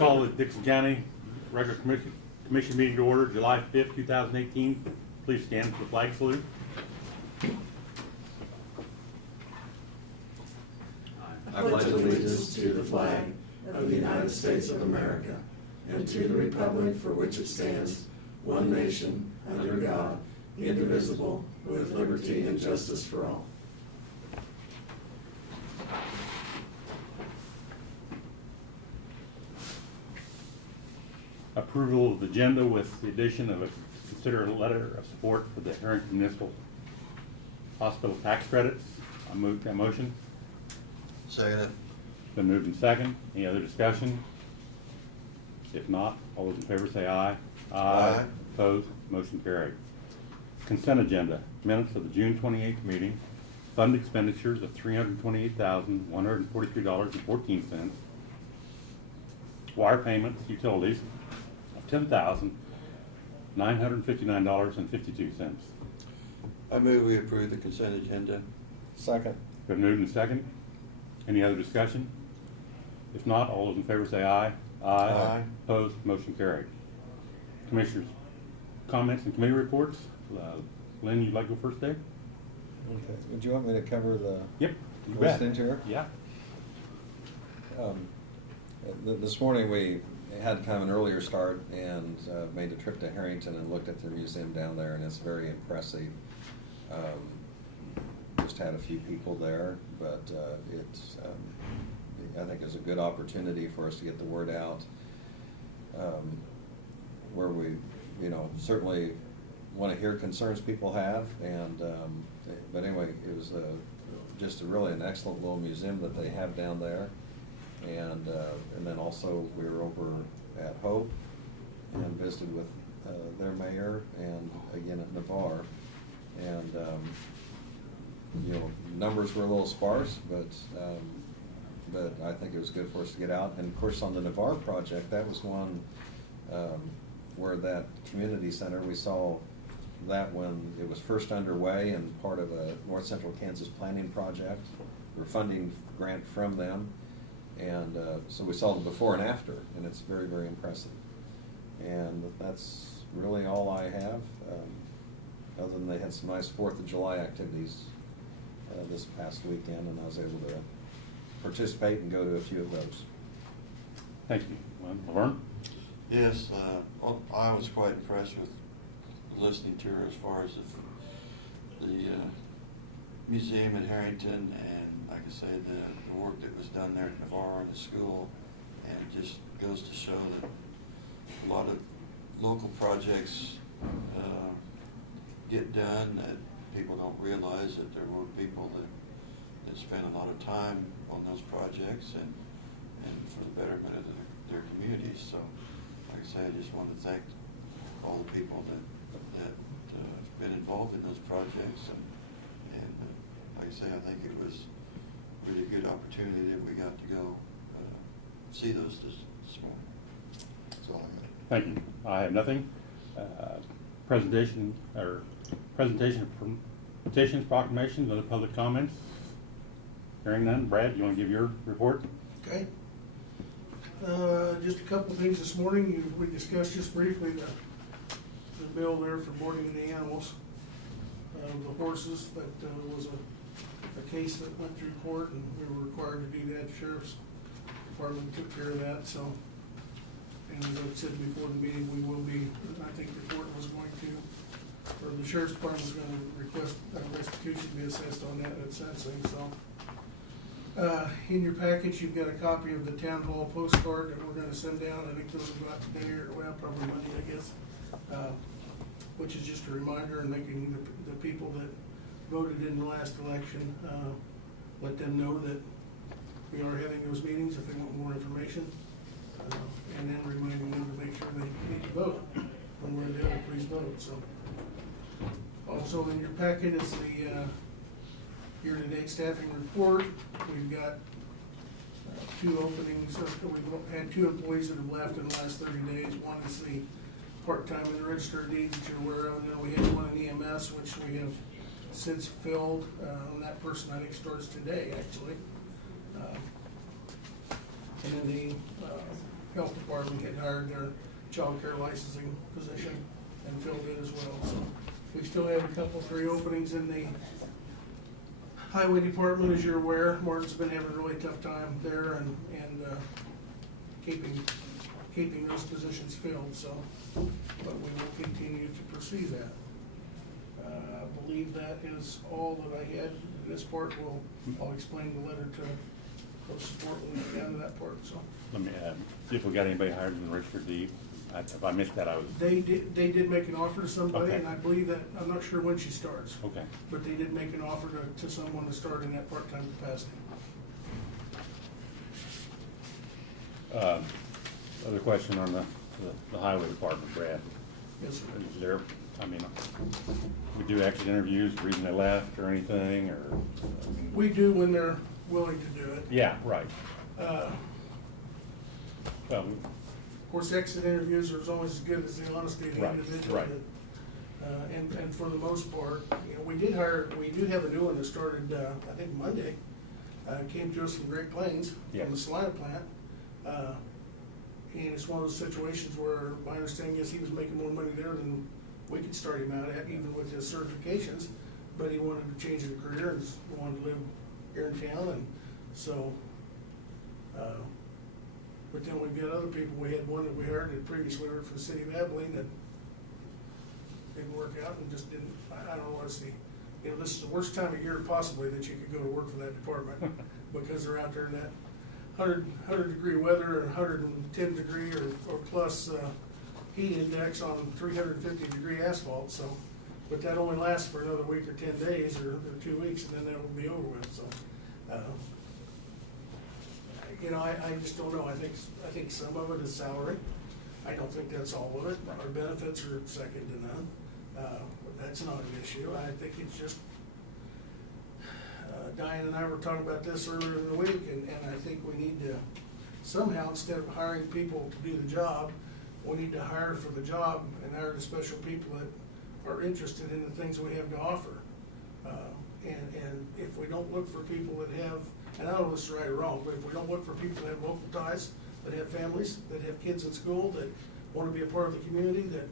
Call the Dixon County Regular Commission meeting to order, July 5th, 2018. Please stand for the flag salute. I pledge allegiance to the flag of the United States of America and to the republic for which it stands, one nation, under God, indivisible, with liberty and justice for all. Approval of the agenda with the addition of a consider a letter of support for the Harrington Municipal Hospital tax credits. I move that motion. Second. Been moved and second. Any other discussion? If not, all those in favor say aye. Aye. Opposed? Motion carried. Consent agenda. Minutes of the June 28th meeting. Fund expenditures of $328,143.14. Wire payments, utilities of $10,959.52. I move we approve the consent agenda. Second. Been moved and second. Any other discussion? If not, all those in favor say aye. Aye. Opposed? Motion carried. Commissioners, comments and committee reports. Lynn, you'd like to go first, Dave? Okay. Would you want me to cover the Yep. You bet. list here? Yeah. This morning we had kind of an earlier start and made a trip to Harrington and looked at their museum down there, and it's very impressive. Just had a few people there, but I think it's a good opportunity for us to get the word out. Where we, certainly want to hear concerns people have, and but anyway, it was just really an excellent little museum that they have down there. And then also we were over at Hope and visited with their mayor and again at Navarre. And numbers were a little sparse, but I think it was good for us to get out. And of course on the Navarre project, that was one where that community center, we saw that when it was first underway and part of a North Central Kansas planning project. We're funding grant from them. And so we saw the before and after, and it's very, very impressive. And that's really all I have, other than they had some nice 4th of July activities this past weekend, and I was able to participate and go to a few of those. Thank you. Laverne? Yes, I was quite impressed with listening to her as far as the museum at Harrington, and like I said, the work that was done there at Navarre, the school, and it just goes to show that a lot of local projects get done, that people don't realize that there were people that spent a lot of time on those projects and for the betterment of their communities. So like I say, I just want to thank all the people that have been involved in those projects, and like I say, I think it was a really good opportunity that we got to go see those this morning. That's all I got. Thank you. I have nothing. Presentation of petitions, proclamations, other public comments. Hearing none. Brad, you want to give your report? Okay. Just a couple of things this morning. We discussed just briefly the bill there for boarding the animals, the horses. That was a case that went through court, and we were required to do that. The Sheriff's Department took care of that. So, and as I said before the meeting, we will be, I think the court was going to, or the Sheriff's Department was going to request restitution to be assessed on that at sentencing. So, in your package, you've got a copy of the town hall postcard that we're going to send down. I think those will go out today, or well, probably Monday, I guess. Which is just a reminder and making the people that voted in the last election, let them know that we are having those meetings if they want more information. And then reminding them to make sure they need to vote. One way or the other, please vote. So, also in your packet is the year-to-date staffing report. We've got 2 openings. We've had 2 employees that have left in the last 30 days. One is the part-time in the register of deeds that you're aware of. And then we had one in EMS, which we have since filled. And that person, I think, starts today, actually. And then the health department had hired their child care licensing position and filled it as well, so. We still have a couple, 3 openings in the highway department, as you're aware. Martin's been having a really tough time there and keeping those positions filled, so. But we will continue to pursue that. I believe that is all that I had. This part I'll explain the letter to close support when we get down to that part, so. Let me, see if we got anybody hired in the registered deed. If I missed that, I was, They did make an offer to somebody, Okay. and I believe that, I'm not sure when she starts. okay. But they did make an offer to someone to start in that part-time capacity. Other question on the highway department, Brad. Yes, sir. Is there, I mean, we do exit interviews, reason they left or anything, or? I mean- We do when they're willing to do it. Yeah, right. Of Well, course, exit interviews are always as good as the honesty of the Right, individual. right. And for the most part, you know, we do have a new one that started, I think Monday. Came to us from Great Plains, Yeah. from the Salina plant. And it's one of those situations where my understanding is he was making more money there than we could start him out at, even with his certifications. But he wanted to change his career and wanted to live here in town, and so, but then we've got other people. We had one that we hired that previously worked for the city of Abilene that didn't work out and just didn't, I don't know, it's you know, this is the worst time of year possibly that you could go to work for that department, because they're out there in that 100 degree weather, and 110 degree or plus heat index on 350 degree asphalt, so. But that only lasts for another week or 10 days or 2 weeks, and then that will be over with, so. You know, I just don't know. I think some of it is salary. I don't think that's all of it. Our benefits are second to none. But that's not an issue. I think it's just, Diane and I were talking about this earlier in the week, and I think we need to somehow, instead of hiring people to do the job, we need to hire for the job and hire the special people that are interested in the things we have to offer. And if we don't look for people that have, and I don't know if this is right or wrong, but if we don't look for people that have local ties, that have families, that have kids in school, that want to be a part of the community, that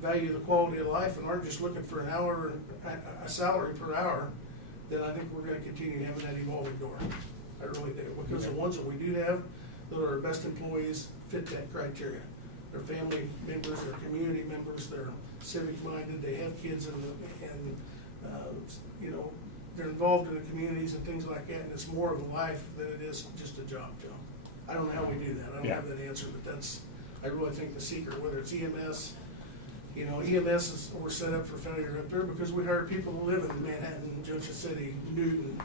value the quality of life and aren't just looking for an hour, a salary per hour, then I think we're gonna continue having that evolving door. I really do, because the ones that we do have, that are our best employees, fit that criteria. They're family members, they're community members, they're civic minded, they have kids and you know, they're involved in the communities and things like that, and it's more of a life than it is just a job, Joe. I don't know how we do that, I don't have that answer, but that's, I really think the secret, whether it's EMS, you know, EMS we're set up for failure up there because we hire people who live in Manhattan, Junction City, Newton,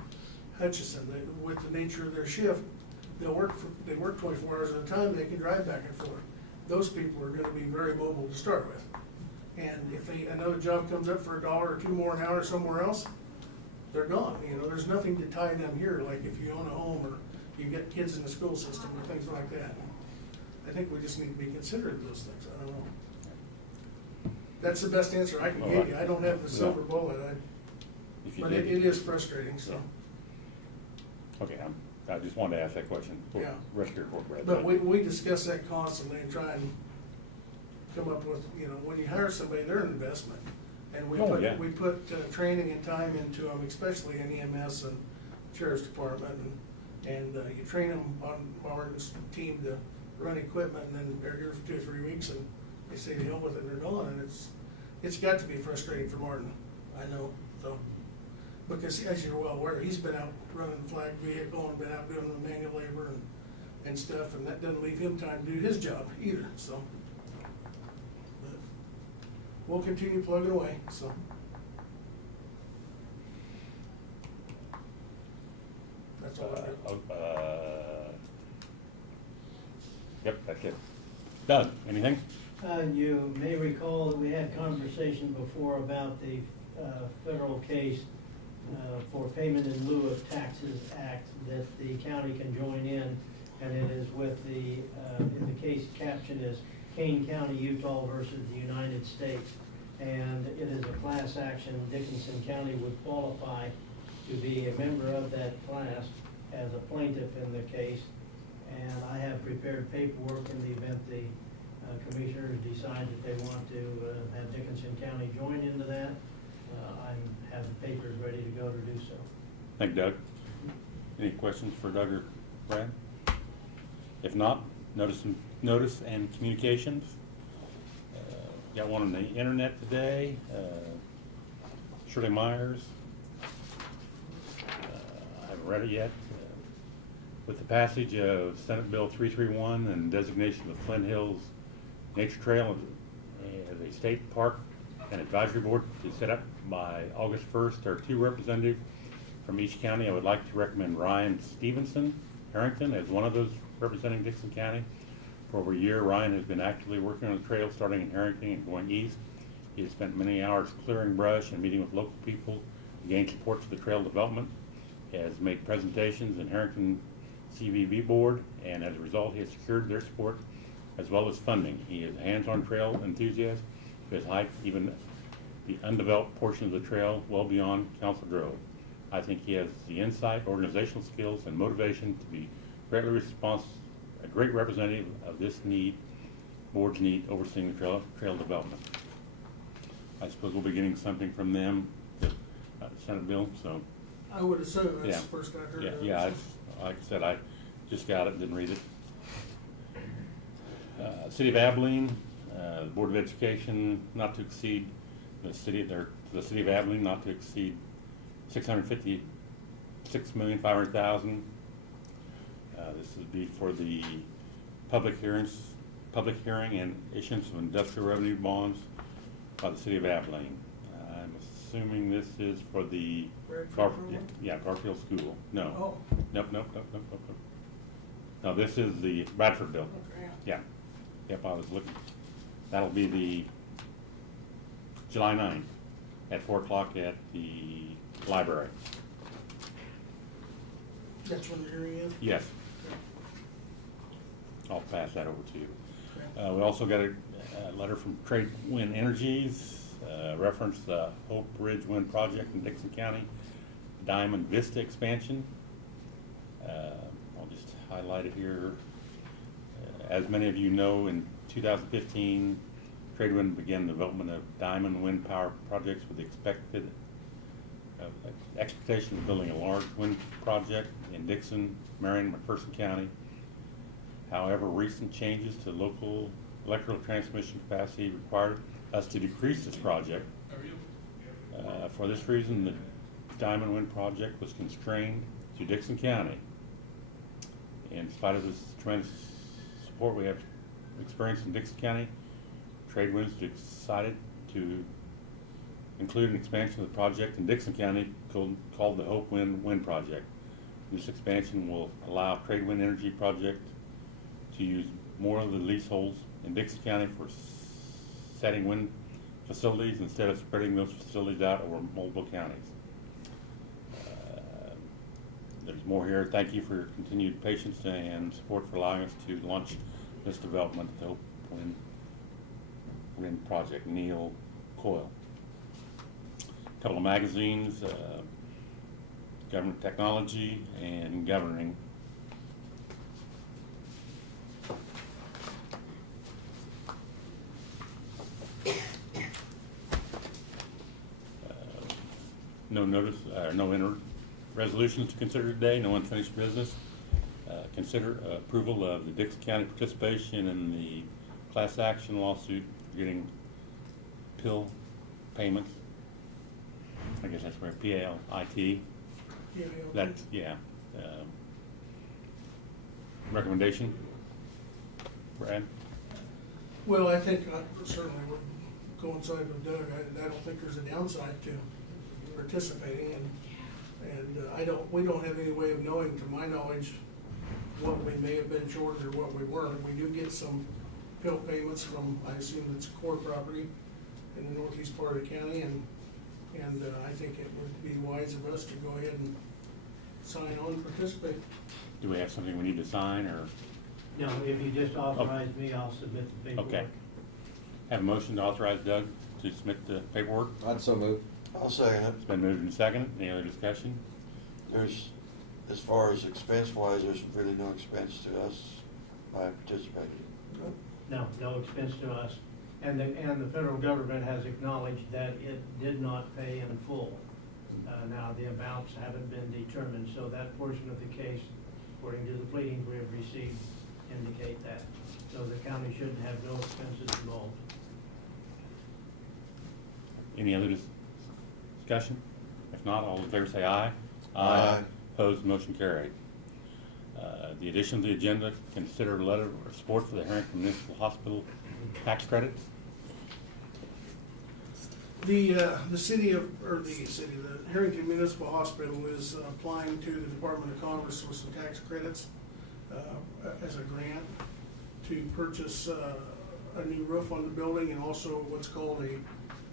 Hutchinson. With the nature of their shift, they work 24 hours at a time, they can drive back and forth. Those people are gonna be very mobile to start with. And if another job comes up for $1 or $2 more an hour somewhere else, they're gone. You know, there's nothing to tie them here, like if you own a home or you get kids in the school system or things like that. I think we just need to be considerate of those things. I don't know. That's the best answer I can give you. I don't have the silver bullet, If you but did- it is frustrating, so. Okay, I just wanted to ask that question. Yeah. Rest of your report, Brad. But we discuss that constantly and try and come up with, you know, when you hire somebody, they're an investment. And we put training and time into them, especially in EMS and Sheriff's Department. And you train them on Martin's team to run equipment, and then they're here for 2 or 3 weeks, and they say to hell with it, and they're gone. And it's got to be frustrating for Martin, I know, so. Because as you're well aware, he's been out running the flag vehicle and been out doing the manual labor and stuff, and that doesn't leave him time to do his job either, so. But we'll continue plugging away, so. That's all I got. Yep, that's it. Doug, anything? You may recall that we had conversation before about the federal case for Payment in Lieu of Taxes Act that the county can join in, and it is with the, in the case caption is Kane County, Utah versus the United States. And it is a class action. Dickinson County would qualify to be a member of that class as a plaintiff in the case. And I have prepared paperwork in the event the commissioners decide that they want to have Dickinson County join into that. I have the papers ready to go to do so. Thank you, Doug. Any questions for Doug or Brad? If not, notice and communications. Got one on the internet today. Shirley Myers. I haven't read it yet. With the passage of Senate Bill 331 and designation of Flint Hills Nature Trail as a state park and advisory board to set up by August 1st, there are 2 representatives from each county. I would like to recommend Ryan Stevenson Harrington as one of those representing Dixon County. For over a year, Ryan has been actively working on the trail starting in Harrington and going east. He has spent many hours clearing brush and meeting with local people to gain support for the trail development. He has made presentations in Harrington CVB board, and as a result, he has secured their support as well as funding. He is a hands-on trail enthusiast who has hiked even the undeveloped portion of the trail well beyond Council Grove. I think he has the insight, organizational skills, and motivation to be a great representative of this board's need overseeing the trail development. I suppose we'll be getting something from them, the Senate bill, so. I would assume that's Yeah. the first I heard Yeah, of it. yeah, like I said, I just got it, didn't read it. City of Abilene, the Board of Education, not to exceed, the city of Abilene, not to exceed $656,500,000. This would be for the public hearing and issuance of industrial revenue bonds by the City of Abilene. I'm assuming this is for the Garfield School. No. Oh. Nope. No, this is the Bradford bill. Okay. Yeah. Yep, I was looking. That'll be the July 9th at 4 o'clock at the library. That's when the hearing is? Yes. I'll pass that over to you. Okay. We also got a letter from Trade Wind Energies, reference the Hope Ridge Wind Project in Dixon County, Diamond Vista expansion. I'll just highlight it here. As many of you know, in 2015, Trade Wind began the development of Diamond Wind Power projects with the expectation of building a large wind project in Dixon, Marion, McPherson County. However, recent changes to local electrical transmission capacity required us to decrease this project. For this reason, the Diamond Wind project was constrained to Dixon County. In spite of this tremendous support we have experienced in Dixon County, Trade Winds decided to include an expansion of the project in Dixon County called the Hope Wind Project. This expansion will allow Trade Wind Energy Project to use more of the leaseholds in Dixon County for setting wind facilities instead of spreading those facilities out over multiple counties. There's more here. Thank you for your continued patience and support for allowing us to launch this development of the Hope Wind Project. Neil Coyle. A couple of magazines, Government Technology and Governing. No resolutions to consider today, no unfinished business. Consider approval of the Dixon County participation in the class action lawsuit for getting pill payments. I guess that's where PALIT. Yeah, That's, yeah. Recommendation? Brad? Well, I think I certainly would coincide with Doug. I don't think there's a downside to participating, and we don't have any way of knowing, to my knowledge, what we may have been short or what we weren't. We do get some pill payments from, I assume it's core property in the northeast part of the county, and I think it would be wise of us to go ahead and sign on and participate. Do we have something we need to sign, or No, if you just authorize me, I'll submit the paperwork. Okay. Have a motion to authorize Doug to submit the paperwork? I'd so move. I'll second it. It's been moved and seconded. Any other discussion? There's as far as expense-wise, there's really no expense to us by participating. No, no expense to us. And the federal government has acknowledged that it did not pay in full. Now, the amounts haven't been determined, so that portion of the case, according to the pleadings we have received, indicate that. So the county shouldn't have no expenses involved. Any other discussion? If not, all in favor say aye. Aye. Opposed, motion carried. The addition to the agenda, consider a letter of support for the Harrington Municipal Hospital tax credits. The Harrington Municipal Hospital is applying to the Department of Commerce for some tax credits as a grant to purchase a new roof on the building and also what's called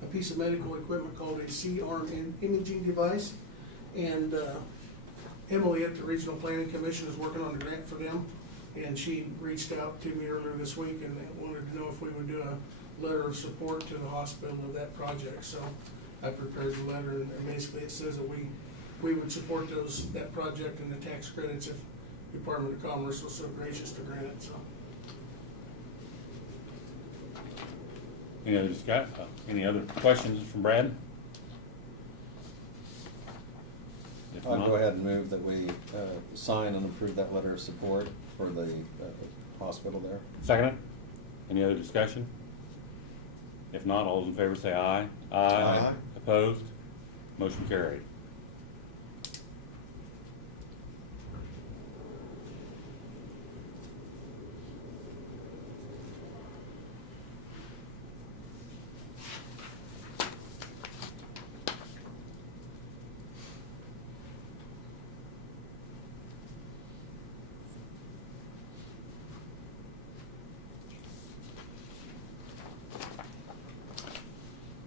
a piece of medical equipment called a C-arm imaging device. And Emily at the Regional Planning Commission is working on a grant for them. And she reached out to me earlier this week and wanted to know if we would do a letter of support to the hospital of that project. So I prepared the letter, and basically it says that we would support that project and the tax credits if the Department of Commerce was so gracious to grant it, so. Any other questions from Brad? If I'll not- go ahead and move that we sign and approve that letter of support for the hospital there. Second it? Any other discussion? If not, all those in favor say aye. Aye. Opposed? Motion carried.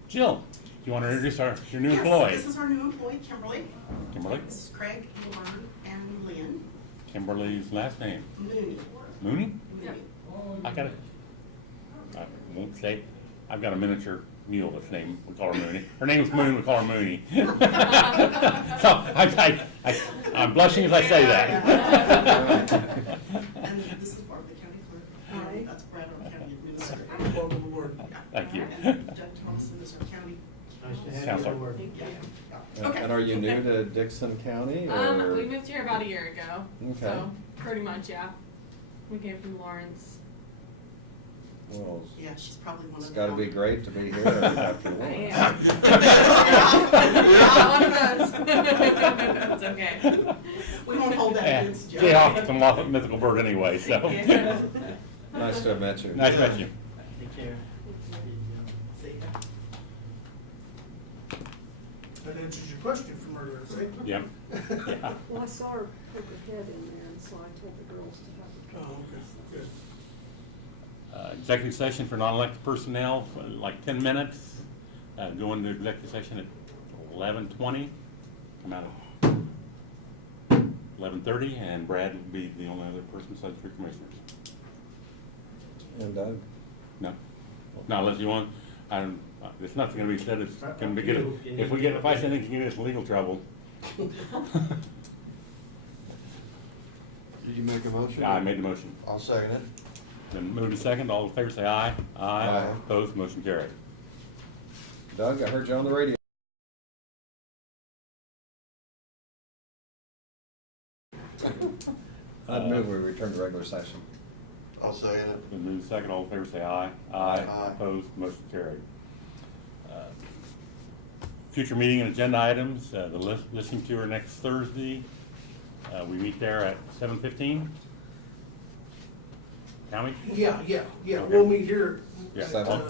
Jill, do you want to introduce your new employee? Yes, this is our new employee, Kimberly. Kimberly? This is Craig, Laverne, and Lynn Kimberly's last name? Mooney. Mooney? Mooney. I got it. I won't say, I've got a miniature mule that's named, we call her Mooney. Her name's Moon, we call her Mooney. So I'm blushing as I say that. And this is Barb, the county clerk. Hi. That's Brad, our county administrator. Welcome aboard. Thank you. And Doug Thomason is our county. Nice to have you Counselor. aboard. Yeah. Okay. And are you new to Dixon County? or- We moved here about a year ago. Okay. So pretty much, yeah. We came from Lawrence. Well, Yeah, she's probably one it's of gotta them. be great to be here after I Lawrence. am. Not one of those. It's okay. We won't hold that Yeah, against you. Jayhawk's come off a mythical bird anyway, so. Yeah. Nice to have met you. Nice to meet you. Take care. See ya. That answers your question from earlier, see? Yep. Yeah. Well, I saw her put her head in there, and so I told the girls to have her. Oh, okay, good. Executive session for non-elected personnel, for like 10 minutes. Go into executive session at 11:20. Come out at 11:30, and Brad will be the only other person besides three commissioners. And No, no, unless you want. There's nothing going to be said. It's going to be good. You. If I say anything can get us in legal trouble. Did you make a motion? Yeah, I made the motion. I'll second it. Then move to second. All in favor say aye. Aye. Opposed, motion carried. Doug, I heard you on the radio. I'd move we return to regular session. I'll second it. Then move to second. All in favor say aye. Aye. Opposed, motion carried. Future meeting and agenda items, the listening tour next Thursday. We meet there at 7:15. County? Yeah, Okay. we'll meet here Yeah. at Seven.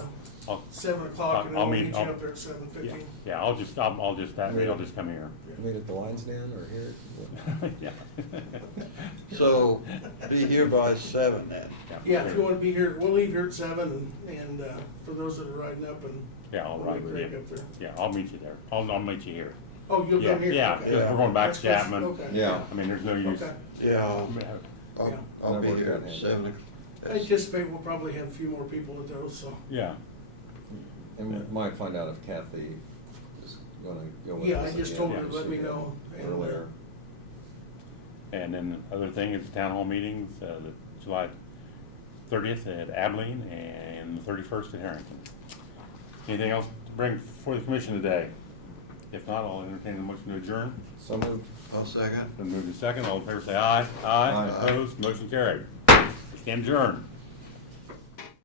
I'll- 7 o'clock, and I'll I'll meet- meet you I'll- up there at 7:15. Yeah, I'll just come here. Meet at the Lions Den or here? Yeah. So, be here by 7 then. Yeah, if you wanna be here, we'll leave here at 7, and for those that are riding up and. Yeah, I'll ride with Craig you. up there. Yeah, I'll meet you there. I'll meet you here. Oh, you'll Yeah, come here? yeah, Okay. because we're going back to That's good. Chapman. Okay. Yeah. I mean, there's no use. Okay. Yeah, Yeah. I'll be That worked here out, at yeah. 7. I anticipate we'll probably have a few more people at those, so. Yeah. And we might find out if Kathy is gonna go with us. Yeah, I just again told her to let me know. and, Earlier. And then the other thing is the town hall meetings, the July 30th at Abilene and the 31st at Harrington. Anything else to bring before the commission today? If not, I'll entertain a motion to adjourn. So moved. I'll second. Then move to second, all in favor say aye. Aye. Opposed, motion carried. Stand adjourned.